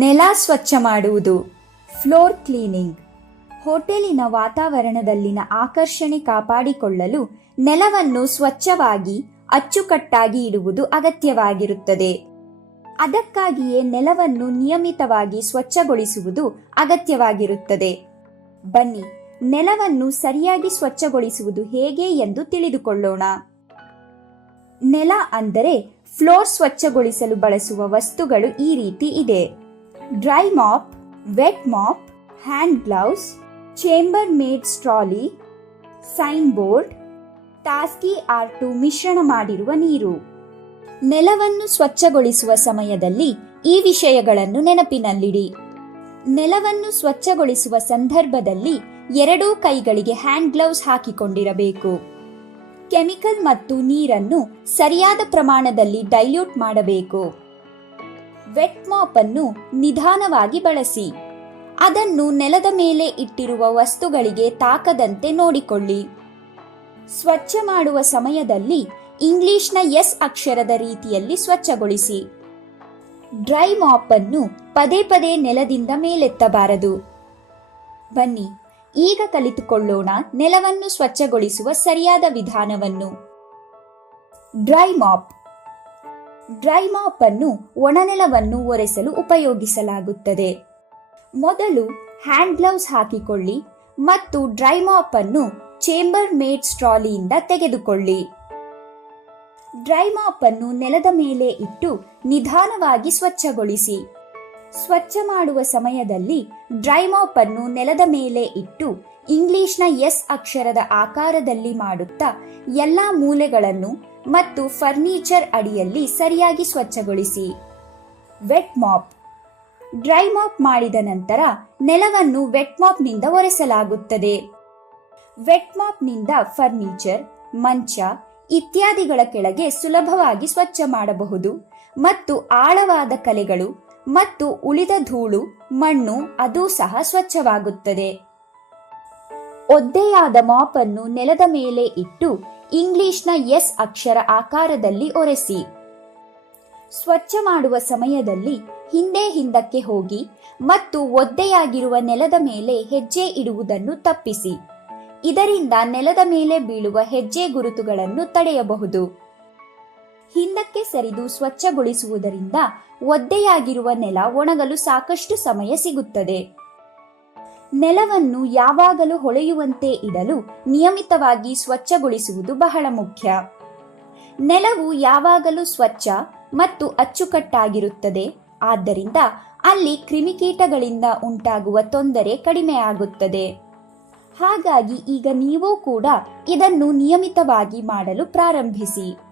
ನೆಲ ಸ್ವಚ್ಛ ಮಾಡುವುದು, ಫ್ಲೋರ್ ಕ್ಲೀನಿಂಗ್. ಹೋಟೆಲಿನ ವಾತಾವರಣದಲ್ಲಿನ ಆಕರ್ಷಣೆ ಕಾಪಾಡಿಕೊಳ್ಳಲು ನೆಲವನ್ನು ಸ್ವಚ್ಛವಾಗಿ, ಅಚ್ಚುಕಟ್ಟಾಗಿ ಇಡುವುದು ಅಗತ್ಯವಾಗಿರುತ್ತದೆ. ಅದಕ್ಕಾಗಿಯೇ ನೆಲವನ್ನು ನಿಯಮಿತವಾಗಿ ಸ್ವಚ್ಛಗೊಳಿಸುವುದು ಅಗತ್ಯವಾಗಿರುತ್ತದೆ. ಬನ್ನಿ, ನೆಲವನ್ನು ಸರಿಯಾಗಿ ಸ್ವಚ್ಛಗೊಳಿಸುವುದು ಹೇಗೆ ಎಂದು ತಿಳಿದುಕೊಳ್ಳೋಣ. ನೆಲ ಅಂದರೆ ಫ್ಲೋರ್ ಸ್ವಚ್ಛಗೊಳಿಸಲು ಬಳಸುವ ವಸ್ತುಗಳು ಈ ರೀತಿ ಇದೆ. Dry mop wet mop hand gloves chambermaid trolley sign board Taski R two ಮಿಶ್ರಣ ಮಾಡಿರುವ ನೀರು. ನೆಲವನ್ನು ಸ್ವಚ್ಛಗೊಳಿಸುವ ಸಮಯದಲ್ಲಿ ಈ ವಿಷಯಗಳನ್ನು ನೆನಪಿನಲ್ಲಿಡಿ. ನೆಲವನ್ನು ಸ್ವಚ್ಛಗೊಳಿಸುವ ಸಂದರ್ಭದಲ್ಲಿ ಎರಡೂ ಕೈಗಳಿಗೆ ಹ್ಯಾಂಡ್ ಗ್ಲೌಸ್ ಹಾಕಿಕೊಂಡಿರಬೇಕು. ಕೆಮಿಕಲ್ ಮತ್ತು ನೀರನ್ನು ಸರಿಯಾದ ಪ್ರಮಾಣದಲ್ಲಿ ಡೈಲ್ಯೂಟ್ ಮಾಡಬೇಕು. ವೆಟ್ ಮಾಪ್ ಅನ್ನು ನಿಧಾನವಾಗಿ ಬಳಸಿ. ಅದನ್ನು ನೆಲದ ಮೇಲೆ ಇಟ್ಟಿರುವ ವಸ್ತುಗಳಿಗೆ ತಾಕದಂತೆ ನೋಡಿಕೊಳ್ಳಿ. ಸ್ವಚ್ಛ ಮಾಡುವ ಸಮಯದಲ್ಲಿ ಇಂಗ್ಲಿಷ್ನ ಎಸ್ ಅಕ್ಷರದ ರೀತಿಯಲ್ಲಿ ಸ್ವಚ್ಛಗೊಳಿಸಿ. ಡ್ರೈ ಮಾಪ್ ಅನ್ನು ಪದೇ ಪದೇ ನೆಲದಿಂದ ಮೇಲೆತ್ತಬಾರದು. ಬನ್ನಿ, ಈಗ ಕಲಿತುಕೊಳ್ಳೋಣ ನೆಲವನ್ನು ಸ್ವಚ್ಛಗೊಳಿಸುವ ಸರಿಯಾದ ವಿಧಾನವನ್ನು. ಡ್ರೈ ಮಾಪ್ ಡ್ರೈ ಮಾಪ್ ಅನ್ನು ಒಣನೆಲವನ್ನು ಒರೆಸಲು ಉಪಯೋಗಿಸಲಾಗುತ್ತದೆ. ಮೊದಲು ಹ್ಯಾಂಡ್ ಗ್ಲೌಸ್ ಹಾಕಿಕೊಳ್ಳಿ ಮತ್ತು ಡ್ರೈ ಮಾಪ್ ಅನ್ನು ಚೇಂಬರ್ ಮೇಡ್ ಸ್ಟ್ರಾಲಿಯಿಂದ ತೆಗೆದುಕೊಳ್ಳಿ. ಡ್ರೈ ಮಾಪ್ ಅನ್ನು ನೆಲದ ಮೇಲೆ ಇಟ್ಟು ನಿಧಾನವಾಗಿ ಸ್ವಚ್ಛಗೊಳಿಸಿ. ಸ್ವಚ್ಛ ಮಾಡುವ ಸಮಯದಲ್ಲಿ ಡ್ರೈ ಮಾಪ್ ಅನ್ನು ನೆಲದ ಮೇಲೆ ಇಟ್ಟು ಇಂಗ್ಲಿಷ್ನ ಎಸ್ ಅಕ್ಷರದ ಆಕಾರದಲ್ಲಿ ಮಾಡುತ್ತಾ ಎಲ್ಲಾ ಮೂಲೆಗಳನ್ನು ಮತ್ತು ಫರ್ನಿಚರ್ ಅಡಿಯಲ್ಲಿ ಸರಿಯಾಗಿ ಸ್ವಚ್ಛಗೊಳಿಸಿ. Vet mop. ಡ್ರೈ ಮಾಪ್ ಮಾಡಿದ ನಂತರ ನೆಲವನ್ನು ವೆಟ್ ಮಾಪ್ನಿಂದ ಒರೆಸಲಾಗುತ್ತದೆ. ವೆಟ್ ಮಾಪ್ನಿಂದ ಫರ್ನಿಚರ್, ಮಂಚ ಇತ್ಯಾದಿಗಳ ಕೆಳಗೆ ಸುಲಭವಾಗಿ ಸ್ವಚ್ಛ ಮಾಡಬಹುದು ಮತ್ತು ಆಳವಾದ ಕಲೆಗಳು ಮತ್ತು ಉಳಿದ ಧೂಳು, ಮಣ್ಣು ಅದು ಸಹ ಸ್ವಚ್ಛವಾಗುತ್ತದೆ. ಒದ್ದೆಯಾದ ಮಾಪನ್ನು ನೆಲದ ಮೇಲೆ ಇಟ್ಟು ಇಂಗ್ಲಿಷ್ನ ಎಸ್ ಅಕ್ಷರ ಆಕಾರದಲ್ಲಿ ಒರೆಸಿ. ಸ್ವಚ್ಛ ಮಾಡುವ ಸಮಯದಲ್ಲಿ ಹಿಂದೆ ಹಿಂದಕ್ಕೆ ಹೋಗಿ ಮತ್ತು ಒದ್ದೆಯಾಗಿರುವ ನೆಲದ ಮೇಲೆ ಹೆಜ್ಜೆ ಇಡುವುದನ್ನು ತಪ್ಪಿಸಿ. ಇದರಿಂದ ನೆಲದ ಮೇಲೆ ಬೀಳುವ ಹೆಜ್ಜೆ ಗುರುತುಗಳನ್ನು ತಡೆಯಬಹುದು. ಹಿಂದಕ್ಕೆ ಸರಿದು ಸ್ವಚ್ಛಗೊಳಿಸುವುದರಿಂದ ಒದ್ದೆಯಾಗಿರುವ ನೆಲ ಒಣಗಲು ಸಾಕಷ್ಟು ಸಮಯ ಸಿಗುತ್ತದೆ. ನೆಲವನ್ನು ಯಾವಾಗಲೂ ಹೊಳೆಯುವಂತೆ ಇಡಲು ನಿಯಮಿತವಾಗಿ ಸ್ವಚ್ಛಗೊಳಿಸುವುದು ಬಹಳ ಮುಖ್ಯ. ನೆಲವು ಯಾವಾಗಲೂ ಸ್ವಚ್ಛ ಮತ್ತು ಅಚ್ಚುಕಟ್ಟಾಗಿರುತ್ತದೆ. ಆದ್ದರಿಂದ ಅಲ್ಲಿ ಕ್ರಿಮಿಕೀಟಗಳಿಂದ ಉಂಟಾಗುವ ತೊಂದರೆ ಕಡಿಮೆಯಾಗುತ್ತದೆ ಹಾಗಾಗಿ ಈಗ ನೀವು ಕೂಡ ಇದನ್ನು ನಿಯಮಿತವಾಗಿ ಮಾಡಲು ಪ್ರಾರಂಭಿಸಿ.